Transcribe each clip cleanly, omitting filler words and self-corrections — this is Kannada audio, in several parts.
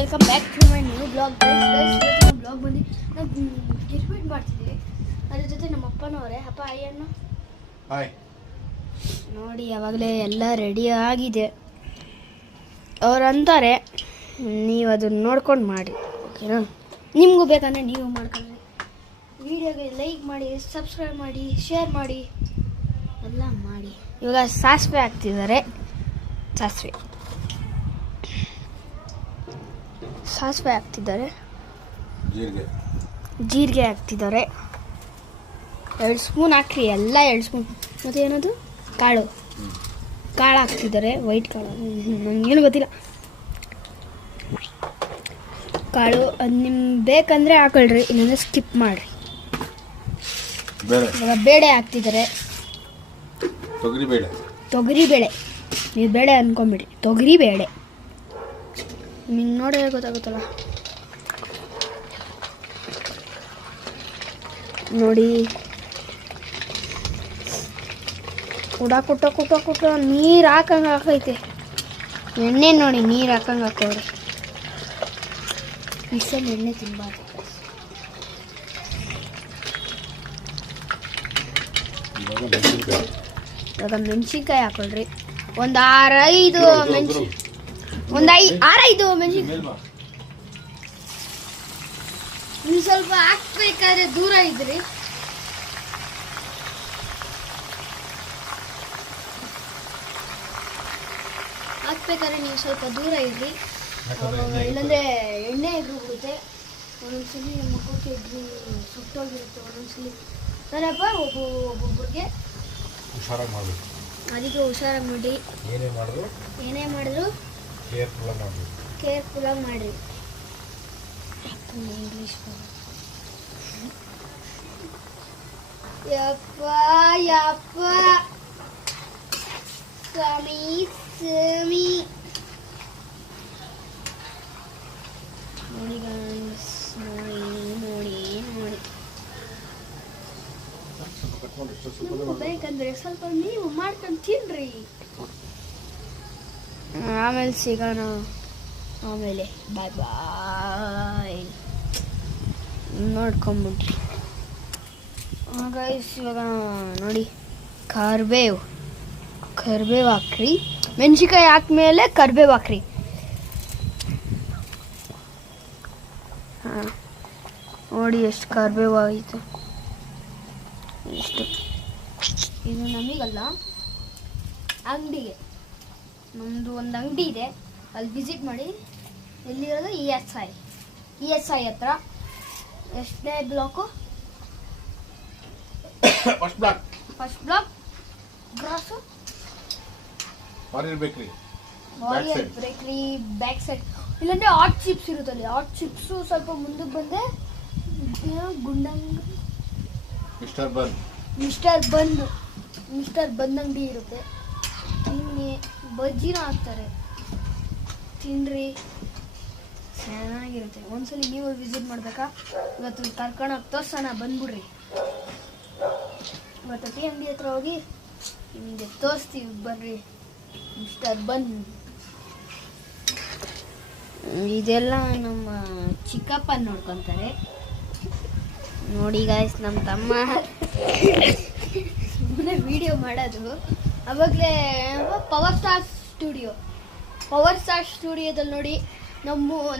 Welcome back to my new blog. Guys blog ಬಂದು ನಾವು ಗಿಫ್ಟ್ ಮೀಟ್ ಮಾಡ್ತಿದ್ದೀವಿ. ಅದ್ರ ಜೊತೆ ನಮ್ಮ ಅಪ್ಪನವರೇ. ಅಪ್ಪ ಅಯ್ಯಣ್ಣ ಹಾಯ್. ನೋಡಿ ಯಾವಾಗಲೇ ಎಲ್ಲ ರೆಡಿ ಆಗಿದೆ. ಅವ್ರು ಅಂತಾರೆ ನೀವು ಅದನ್ನು ನೋಡ್ಕೊಂಡು ಮಾಡಿ, ಓಕೆನಾ? ನಿಮಗೂ ಬೇಕಂದರೆ ನೀವು ಮಾಡ್ಕೊಂಡ್ರಿ. ವಿಡಿಯೋಗೆ ಲೈಕ್ ಮಾಡಿ, ಸಬ್ಸ್ಕ್ರೈಬ್ ಮಾಡಿ, ಶೇರ್ ಮಾಡಿ, ಎಲ್ಲ ಮಾಡಿ. ಇವಾಗ ಸಾಸಿವೆ ಹಾಕ್ತಿದ್ದಾರೆ. ಸಾಸಿವೆ ಹಾಕ್ತಿದ್ದಾರೆ, ಜೀರಿಗೆ ಹಾಕ್ತಿದ್ದಾರೆ. 2 ಸ್ಪೂನ್ ಹಾಕ್ರಿ, ಎಲ್ಲ 2 ಸ್ಪೂನ್. ಮತ್ತು ಏನದು ಕಾಳು ಹಾಕ್ತಿದ್ದಾರೆ, ವೈಟ್ ಕಾಳು. ನನಗೇನು ಗೊತ್ತಿಲ್ಲ ಕಾಳು. ಅದು ನಿಮ್ಗೆ ಬೇಕಂದರೆ ಹಾಕೊಳ್ರಿ, ಇಲ್ಲಾಂದರೆ ಸ್ಕಿಪ್ ಮಾಡಿರಿ. ಇವಾಗ ಬೇಳೆ ಹಾಕ್ತಿದ್ದಾರೆ, ತೊಗರಿಬೇಳೆ. ನೀವು ಬೇಳೆ ಅಂದ್ಕೊಂಬಿಡಿ, ತೊಗರಿಬೇಳೆ. ನಿಮ್ಗೆ ನೋಡಿದ್ರೆ ಗೊತ್ತಾಗುತ್ತಲ್ಲ. ನೋಡಿ ಕುಟ ನೀರು ಹಾಕಂಗೆ ಹಾಕೈತೆ. ಎಣ್ಣೆ ನೋಡಿ, ನೀರು ಹಾಕಂಗೆ ಹಾಕೋರಿ. ಮಿಕ್ಸಲ್ಲಿ ಎಣ್ಣೆ ತಿನ್ನಬಾರ್ದು. ಇವಾಗ ಮೆಣಸಿನ್ಕಾಯಿ ಹಾಕೊಳ್ರಿ. ಒಂದು 6-5 ಮೆಣಸಿನ್ಕಾಯಿ. ನೀವು ಸ್ವಲ್ಪ ಹಾಕ್ಬೇಕಾದ್ರೆ ದೂರ ಇದ್ರಿ. ಹಾಕ್ಬೇಕಾದ್ರೆ ನೀವು ಸ್ವಲ್ಪ ದೂರ ಇದ್ರಿ, ಇಲ್ಲಾಂದರೆ ಎಣ್ಣೆ ಎಗ್ರೋಗ್ಬಿಡುತ್ತೆ. ಒಂದೊಂದ್ಸಲಿ ನಮ್ಮ ಮಕ್ಕಳಿಗೆ ಸುಟ್ಟೋಗಿರುತ್ತೆ. ಒಂದೊಂದ್ಸಲಿ ನಾನಪ್ಪ ಒಬ್ಬೊಬ್ಬರಿಗೆ ಹುಷಾರಾಗಿ ಮಾಡಬೇಕು. ಅದಕ್ಕೆ ಹುಷಾರಾಗಿ ಮಾಡಿ. ಏನೇ ಮಾಡಿದ್ರು ಕೇರ್ಫುಲ್ಲಾಗಿ ಮಾಡಿರಿ. ಇಂಗ್ಲೀಷ್ ಯಪ್ಪ ಸ್ವಾಮಿ ನೋಡಿ ಗೈಸ್, ನೋಡಿ ಬೇಕಂದ್ರೆ ಸ್ವಲ್ಪ ನೀವು ಮಾಡ್ಕೊಂಡು ತಿನ್ರಿ. ಆಮೇಲೆ ಸಿಗೋಣ. ಆಮೇಲೆ ಬಾಯ್ ನೋಡ್ಕೊಂಬಿಟ್ರಿ. ಗೈಸ್ ಇವಾಗ ನೋಡಿ ಕರ್ಬೇವು ಹಾಕ್ರಿ. ಮೆಣಸಿನ್ಕಾಯಿ ಹಾಕ್ಮೇಲೆ ಕರ್ಬೇವು ಹಾಕ್ರಿ. ಹಾಂ ನೋಡಿ ಎಷ್ಟು ಕರ್ಬೇವು ಆಯಿತು. ಇಷ್ಟು. ಇದು ನಮಗಲ್ಲ, ಅಂಗಡಿಗೆ. ನಮ್ಮದು ಒಂದು ಅಂಗಡಿ ಇದೆ, ಅಲ್ಲಿ ವಿಸಿಟ್ ಮಾಡಿ. ಎಲ್ಲಿರೋದು? ESI ಹತ್ರ. ಎಷ್ಟನೇ ಬ್ಲಾಕು? ಫಸ್ಟ್ ಬ್ಲಾಕ್ ಗ್ರಾಸು ವಾರಿಯರ್ ಬೇಕ್ರಿ ಬ್ಯಾಕ್ ಸೈಡ್. ಇಲ್ಲಾಂದರೆ ಹಾಟ್ ಚಿಪ್ಸ್ ಇರುತ್ತೆ ಅಲ್ಲಿ. ಹಾಟ್ ಚಿಪ್ಸು ಸ್ವಲ್ಪ ಮುಂದಕ್ಕೆ ಬಂದೆ ಗುಂಡಂಗ ಮಿಸ್ಟರ್ ಬಂದ್ ಅಂಗಡಿ ಇರುತ್ತೆ. ತಿನ್ನಿ, ಬಜ್ಜಿನ ಹಾಕ್ತಾರೆ, ತಿನ್ರಿ, ಚೆನ್ನಾಗಿರುತ್ತೆ. ಒಂದ್ಸಲಿ ನೀವು ವಿಸಿಟ್ ಮಾಡ್ಬೇಕಾ? ಇವತ್ತು ಕರ್ಕೊಂಡೋಗಿ ತೋರ್ಸೋಣ, ಬಂದ್ಬಿಡ್ರಿ. ಇವತ್ತು ಟೀ ಅಂಗಡಿ ಹತ್ರ ಹೋಗಿ ನಿಮಗೆ ತೋರಿಸ್ತೀವಿ, ಬರ್ರಿ. ಮಿಸ್ಟರ್ ಬಂದ್ ಇದೆಲ್ಲ ನಮ್ಮ ಚಿಕ್ಕಪ್ಪ ನೋಡ್ಕೊತಾರೆ. ನೋಡಿ ಗಾಯ್ಸ್, ನಮ್ಮ ತಮ್ಮ ಸುಮ್ಮನೆ ವಿಡಿಯೋ ಮಾಡೋದು. ಅವಾಗಲೇ ಪವರ್ ಸ್ಟಾರ್ ಸ್ಟುಡಿಯೋದಲ್ಲಿ ನೋಡಿ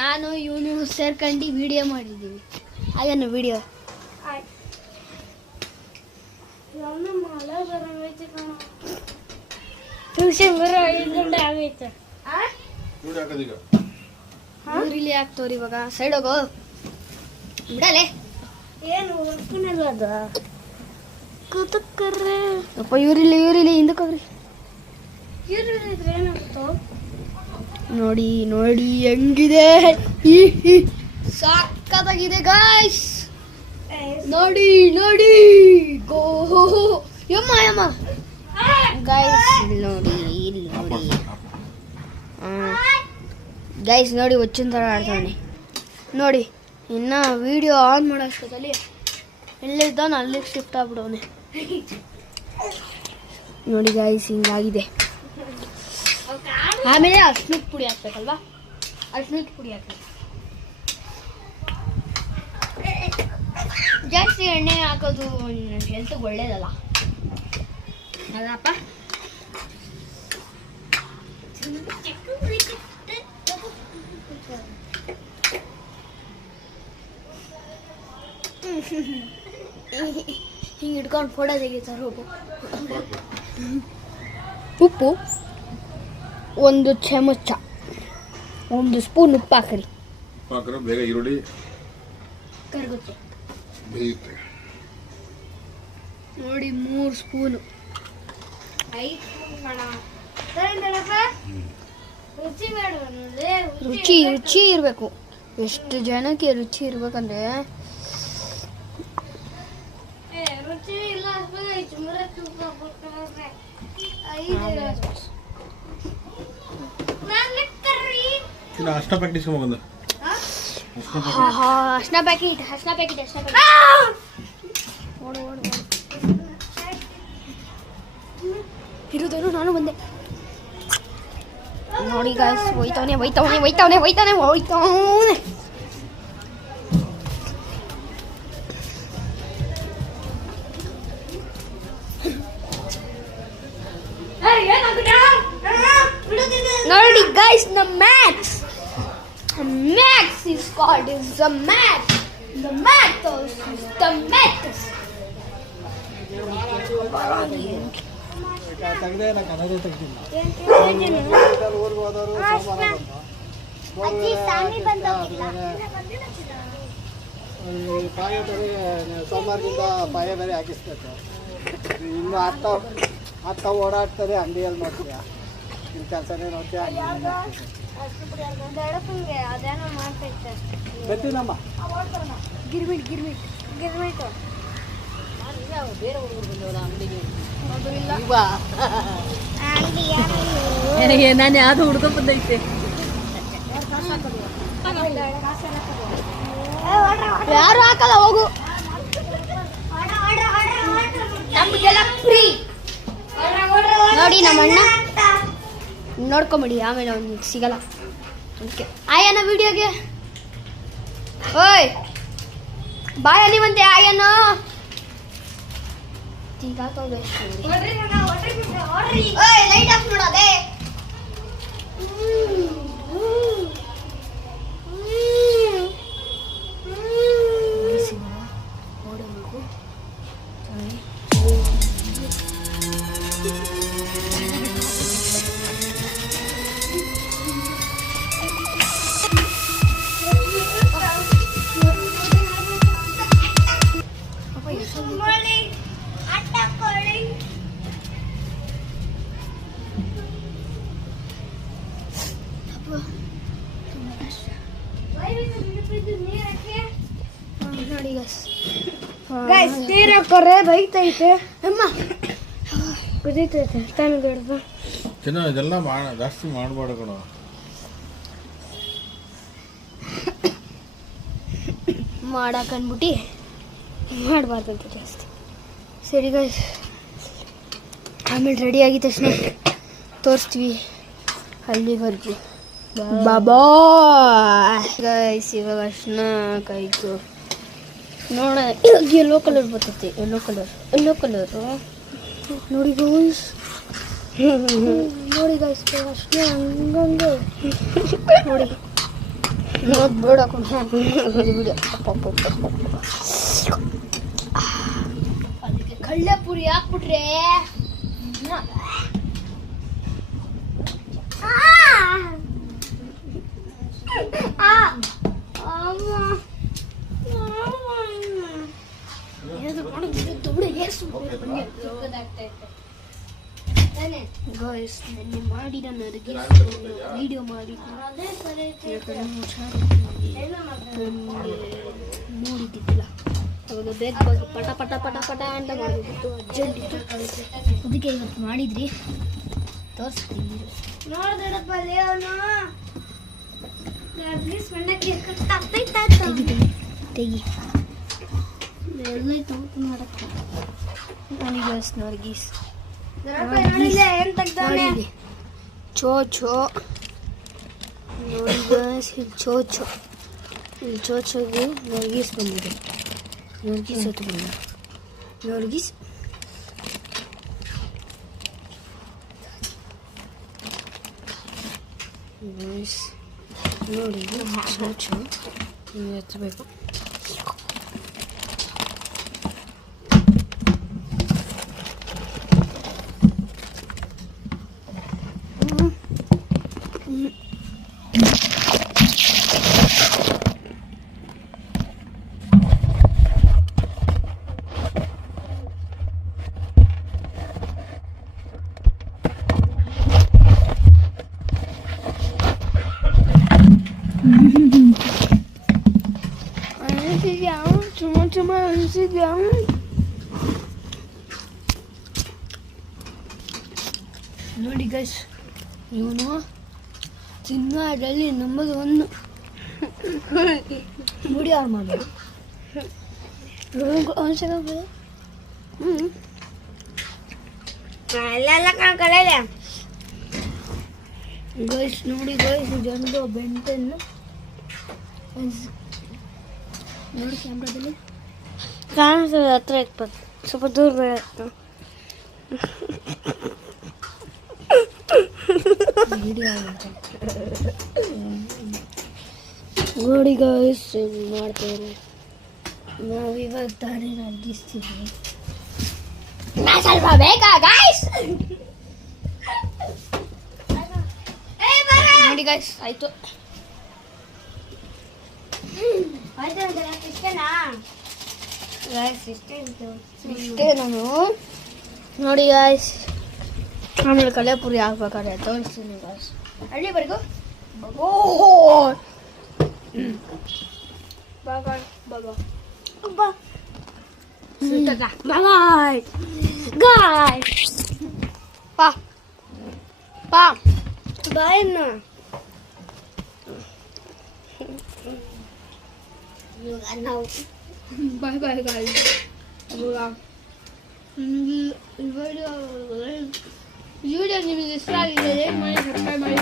ನಾನು ಇವನು ಸೇರ್ಕೊಂಡು ವಿಡಿಯೋ ಮಾಡಿದ್ದೀವಿ. ಹಾಗೇನು ವಿಡಿಯೋ ಟ್ಯೂಷನ್ ಬರೋ 5 ಗಂಟೆ ಆಗೈತೆ. ಇಲ್ಲಿ ಆಗ್ತವ್ರಿ. ಇವಾಗ ಸೈಡ್ ಹೋಗೋ ಬಿಡಲೆ. ಏನು ಅದು ಕೂತಕ್ಕರ್ರೆ ಅಪ್ಪ. ಇವರಿಲ್ಲ ಹಿಂದಕ್ಕೆ ಹೋಗ್ರಿ. ಏನಾಗುತ್ತೋ ನೋಡಿ ಹೆಂಗಿದೆ. ಸಾಕಾಗಿದೆ ಗಾಯ್ಸ್. ನೋಡಿ ಗೋ ಯಮ್ಮ ಗಾಯ್ಸ್. ಇಲ್ಲಿ ನೋಡಿ ಗೈಸ್, ನೋಡಿ ಹುಚ್ಚಿನ ಥರ ಆಡ್ತಾನೆ ನೋಡಿ. ಇನ್ನು ವಿಡಿಯೋ ಆನ್ ಮಾಡೋಷ್ಟೊತ್ತಲ್ಲಿ ಎಲ್ಲಿದ್ದಾನೆ ಅಲ್ಲಿಗೆ ಶಿಫ್ಟ್ ಆಗ್ಬಿಡೋನೆ. ನೋಡಿ ಗೈಸ್, ಹಿಂಗಾಗಿದೆ. ಆಮೇಲೆ ಅರ್ಶಿನದ ಪುಡಿ ಹಾಕ್ಬೇಕಲ್ವಾ? ಅರ್ಶಿನದ ಪುಡಿ ಹಾಕಿ ಜಾಸ್ತಿ ಎಣ್ಣೆ ಹಾಕೋದು ಹೆಲ್ತ್ಗೆ ಒಳ್ಳೇದಲ್ಲ ಅದಪ್ಪ. ಹಿಂಗೆ ಇಟ್ಕೊಂಡು ಫೋಟೋ ತೆಗಿತಾರೆ ಒಬ್ಬ. ಉಪ್ಪು 1 ಚಮಚ, 1 ಸ್ಪೂನ್ ಉಪ್ಪು ಹಾಕ್ರಿ. ಹಾಕಿದ್ರೆ ಬೇಗ ಈರುಳ್ಳಿ ಕರಗುತ್ತೆ ಬೇಯುತ್ತೆ. ನೋಡಿ 3 ಸ್ಪೂನು. 5 ರುಚಿ ರುಚಿ ಇರಬೇಕು. ಎಷ್ಟು ಜನಕ್ಕೆ ರುಚಿ ಇರ್ಬೇಕಂದ್ರೆ ಅಷ್ಟ ಪ್ಯಾಕೆಟ್ ಬಂದ ಅರ್ಶಿನ ಪ್ಯಾಕೆಟ್ ಇರೋದೇನು ನಾನು ಬಂದೆ. ನೋಡಿ ಗಾಯ್ಸ್, ಹೋಯ್ತವನೆ. ನೋಡಿ ಗಾಯ್ಸ್, ನಮ್ಮ Max is called is the math. The math is the math. ಸೋಮವಾರದಿಂದ ಪಾಯ ಬೇರೆ ಹಾಕಿಸ್ಬೇಕು. ಇನ್ನು ಅತ್ತ ಓಡಾಡ್ತದೆ, ಅಂಗಡಿಯಲ್ಲಿ ನೋಡ್ತೀಯ, ನಿಮ್ಮ ಕೆಲಸನೇ ನೋಡ್ತೀಯ. ಬರ್ತೀನಮ್ಮ. ಗಿರ್ಮಿಟ್ ನಾನು ಯಾವ್ದು ಹುಡ್ಕೊಂಡ್ ಬಂದೈತೆ. ಯಾರು ಹಾಕಲ್ಲ, ಹೋಗು. ನಮಗೆಲ್ಲ ಫ್ರೀ. ನೋಡಿ ನಮ್ಮ ಅಣ್ಣ ನೋಡ್ಕೊಂಬಿಡಿ, ಆಮೇಲೆ ಅವ್ನಿಗೆ ಸಿಗಲ್ಲ. ಅದಕ್ಕೆ ಆಯನ ವಿಡಿಯೋಗೆ ಓಯ್ ಬಾಯ್ ಅಲ್ಲಿವಂತೆ ಆಯನ ಲೈಟ್ ಆಫ್ ನೋಡೋದೆ. ನೋಡಿ ಗೈಸ್, ನೀರು ಹಾಕೋರೆ ಬೈತೈತೆ ಅಮ್ಮ, ಕುದೀತೈತೆ. ತಾನು ಬೇಡ್ದು ಇದೆಲ್ಲ ಜಾಸ್ತಿ ಮಾಡಬಾರ್ದು ಕಣ. ಮಾಡಾಕಂದ್ಬಿಟ್ಟು ಮಾಡಬಾರ್ದಂತೆ ಜಾಸ್ತಿ. ಸರಿ ಗೈಸ್, ಆಮೇಲೆ ರೆಡಿ ಆಗಿದ ತಕ್ಷಣ ತೋರಿಸ್ತೀವಿ. ಅಲ್ಲಿವರೆಗೂ ಬಾಬಾ ಗೈಸ್. ಇವಾಗ ಅರ್ಶಿನ ಕಾಯ್ತು ನೋಡ. ಯೆಲ್ಲೋ ಕಲರ್ ಬರ್ತೈತೆ, ಯೆಲ್ಲೋ ಕಲರು ನೋಡಿ ಗೈಸ್. ಅರ್ಶಿನ ಹಂಗಂಗೆ ನೋಡಿ ನೋಡ್ಬೇಡ ಬಿಡಿ. ಅದಕ್ಕೆ ಕಳ್ಳೆ ಪುರಿ ಹಾಕ್ಬಿಟ್ರೆ ಗಾಯ್ಸ್, ನೆನ್ನೆ ಮಾಡಿದ ನನಗೆ ವಿಡಿಯೋ ಮಾಡಿ ನೋಡಿದ್ದಿಲ್ಲ. ಅವಾಗ ಬೇಗ ಪಟ ಪಟ ಪಟ ಪಟ ಅಂತ ಮಾಡಬೇಕಿತ್ತು, ಅರ್ಜೆಂಟ್ ಇತ್ತು. ಅದಕ್ಕೆ ಇವತ್ತು ಮಾಡಿದ್ರಿ, ತೋರಿಸ್ತೀನಿ. ತೆಗಿ ನರ್ಗೀಸ್ ಚೋಚೋ ನೋಡಿ ಗೈಸ್, ಚೋಚೋಗೆ ನರ್ಗೀಸ್ ಬಂದಿದೆ. ನೋರ್ಗಿಸ್ ಎತ್ಕೊಂಡ ನೋರ್ಗಿಸ್ ನೋಡಿ ಚಮಚು ಎತ್ತಬೇಕು. ನೋಡಿ ಗೈಸ್, ಇವನು ತಿನ್ನೋದ್ರಲ್ಲಿ ನಂಬರ್ 1 ಮುಡಿ ಆರು ಮಾಡೋದು. ಗೈಸ್ ನೋಡಿ ಗೈಸ್, ಇದೊಂದು ಬೆಂಟನ್ನು ನೋಡಿ ಕ್ಯಾಮ್ರಾದಲ್ಲಿ ಕಾಣಿಸ್ತದೆ. ಹತ್ರ ಇಟ್ಬೋದು, ಸ್ವಲ್ಪ ದೂರ ಬೇಡ. ನೋಡಿ ಗೈಸ್ ಮಾಡ್ತೇವೆ ನಾವು ಇವಾಗ ತಾನೇ ನಡ್ಗಿಸ್ತೀವಿ. ಸ್ವಲ್ಪ ಬೇಕಾ ಗೈಸ್? ನೋಡಿ ಗೈಸ್ ಆಯ್ತು. ಇಷ್ಟೇ ನಾನು ನೋಡಿ ಗಾಯ್ಸ್. ಆಮೇಲೆ ಕಲೆಪುರಿ ಹಾಕ್ಬೇಕಾದ್ರೆ ತೋರಿಸ್ತೀನಿ ಗಾಯ್ಸ್. ಅಲ್ಲಿವರೆಗೂ ಬಾಯ್ ಪಾ ಪಾ ಬಾಯನ್ನ ಬಾಯ್ ಬಾಯ್ ಗಾಯ್ಸ್. ವಿಡಿಯೋ ನಿಮಗೆ ಇಷ್ಟ ಆಗಿದೆ, ಲೈಕ್ ಮಾಡಿ, ಸಬ್ಸ್ಕ್ರೈಬ್ ಮಾಡಿ.